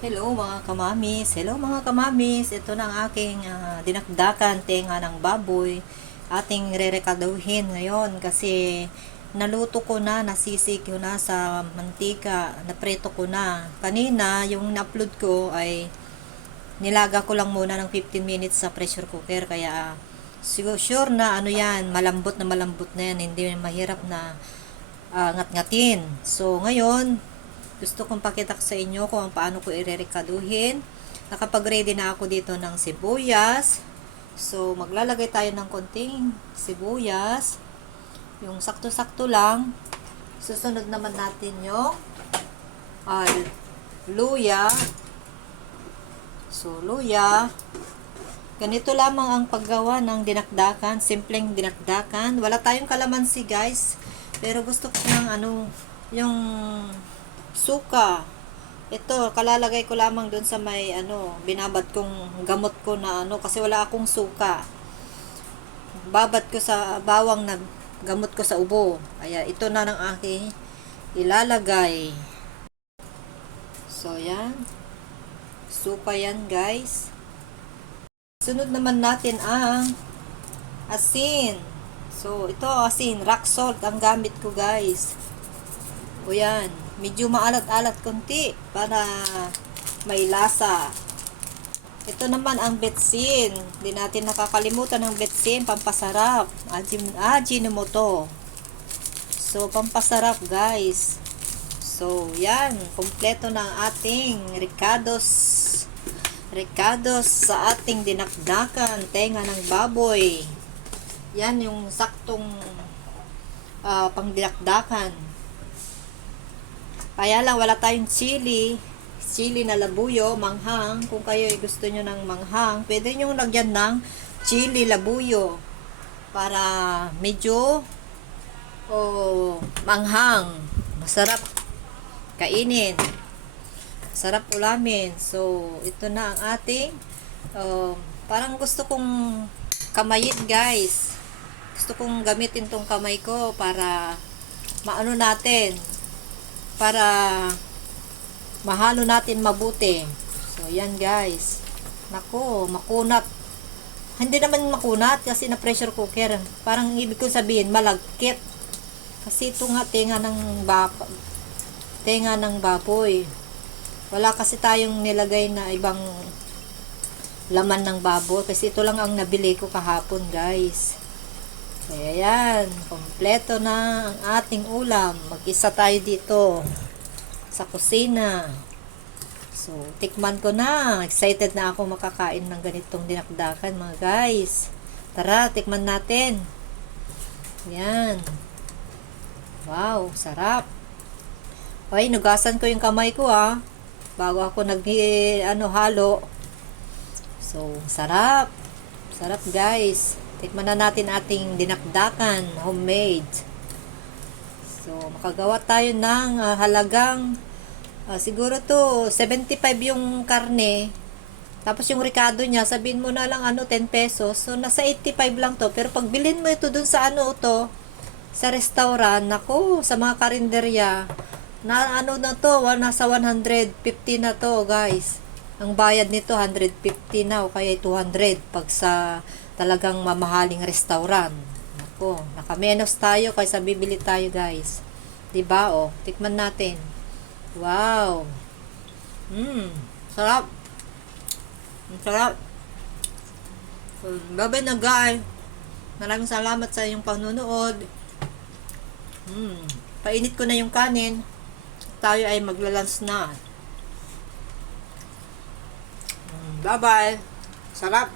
Hello mga kamamis. Hello mga kamamis. Ito na ang aking dinakdakan tenga ng baboy. Ating rerekaduhin ngayon kasi naluto ko na, nasisig ko na sa mantika, napreto ko na. Kanina yung na-upload ko ay nilaga ko lang muna ng 15 minutes sa pressure cooker kaya sure na ano yan, malambot na yan, hindi mahirap na ngat-ngatin. So ngayon gusto kong pakita sa inyo kung paano ko irerekaduhin. Nakapag-ready na ako dito ng sibuyas. So, maglalagay tayo ng konting sibuyas. Yung sakto-sakto lang. Susunod naman natin yung luya. So, luya. Ganito lamang ang paggawa ng dinakdakan. Simpleng dinakdakan. Wala tayong kalamansi, guys. Pero gusto ko ng yung suka. Ito, kalalagay ko lamang dun sa may binabad kong gamot ko na kasi wala akong suka. Babad ko sa bawang na gamot ko sa ubo. Kaya ito na ng aking ilalagay. So, yan. Suka yan, guys. Sunod naman natin ang asin. So, ito asin, rock salt ang gamit ko, guys. O yan. Medyo maalat-alat konti para may lasa. Ito naman ang betsin. Hindi natin nakakalimutan ng betsin, pampasarap. Ajinomoto. So, pampasarap, guys. So, yan. Kompleto na ang ating ricados sa ating dinakdakan. Tenga ng baboy. Yan yung saktong pangdinakdakan. Kaya lang wala tayong chili na labuyo, manghang. Kung kayo gusto nyo ng manghang, pwede nyo lagyan ng chili labuyo para medyo manghang. Masarap kainin. Sarap ulamin. So, ito na ang ating parang gusto kong kamayin, guys. Gusto kong gamitin tong kamay ko para maano natin, para mahalo natin mabuti. So, yan, guys. Nako, makunat. Hindi naman makunat kasi na pressure cooker. Parang ibig ko sabihin, malagkit. Kasi ito nga, tenga ng baboy. Wala kasi tayong nilagay na ibang laman ng baboy. Kasi ito lang ang nabili ko kahapon, guys. Kaya yan, kompleto na ang ating ulam. Mag-isa tayo dito sa kusina. So, tikman ko na. Excited na ako makakain ng ganitong dinakdakan, mga guys. Tara, tikman natin. Yan. Wow, sarap. Okay, nugasan ko yung kamay ko bago ako halo. So, sarap. Sarap, guys. Tikman na natin ating dinakdakan, homemade. So, makagawa tayo ng halagang siguro to 75 yung karne. Tapos yung ricado niya, sabihin mo na lang 10 pesos. So, nasa 85 lang to. Pero pag bilhin mo ito dun sa sa restaurant, nako, sa mga karinderya, na na to, nasa 150 na to, guys. Ang bayad nito 150 na o kaya 200 pag sa talagang mamahaling restaurant. Ako, nakamenos tayo kaysa bibili tayo, guys. 'Di ba? Tikman natin. Wow. Sarap. Sarap. Bye-bye na, guys. Maraming salamat sa iyong panonood. Painit ko na yung kanin. Tayo ay maglalunch na. Bye-bye. Sarap.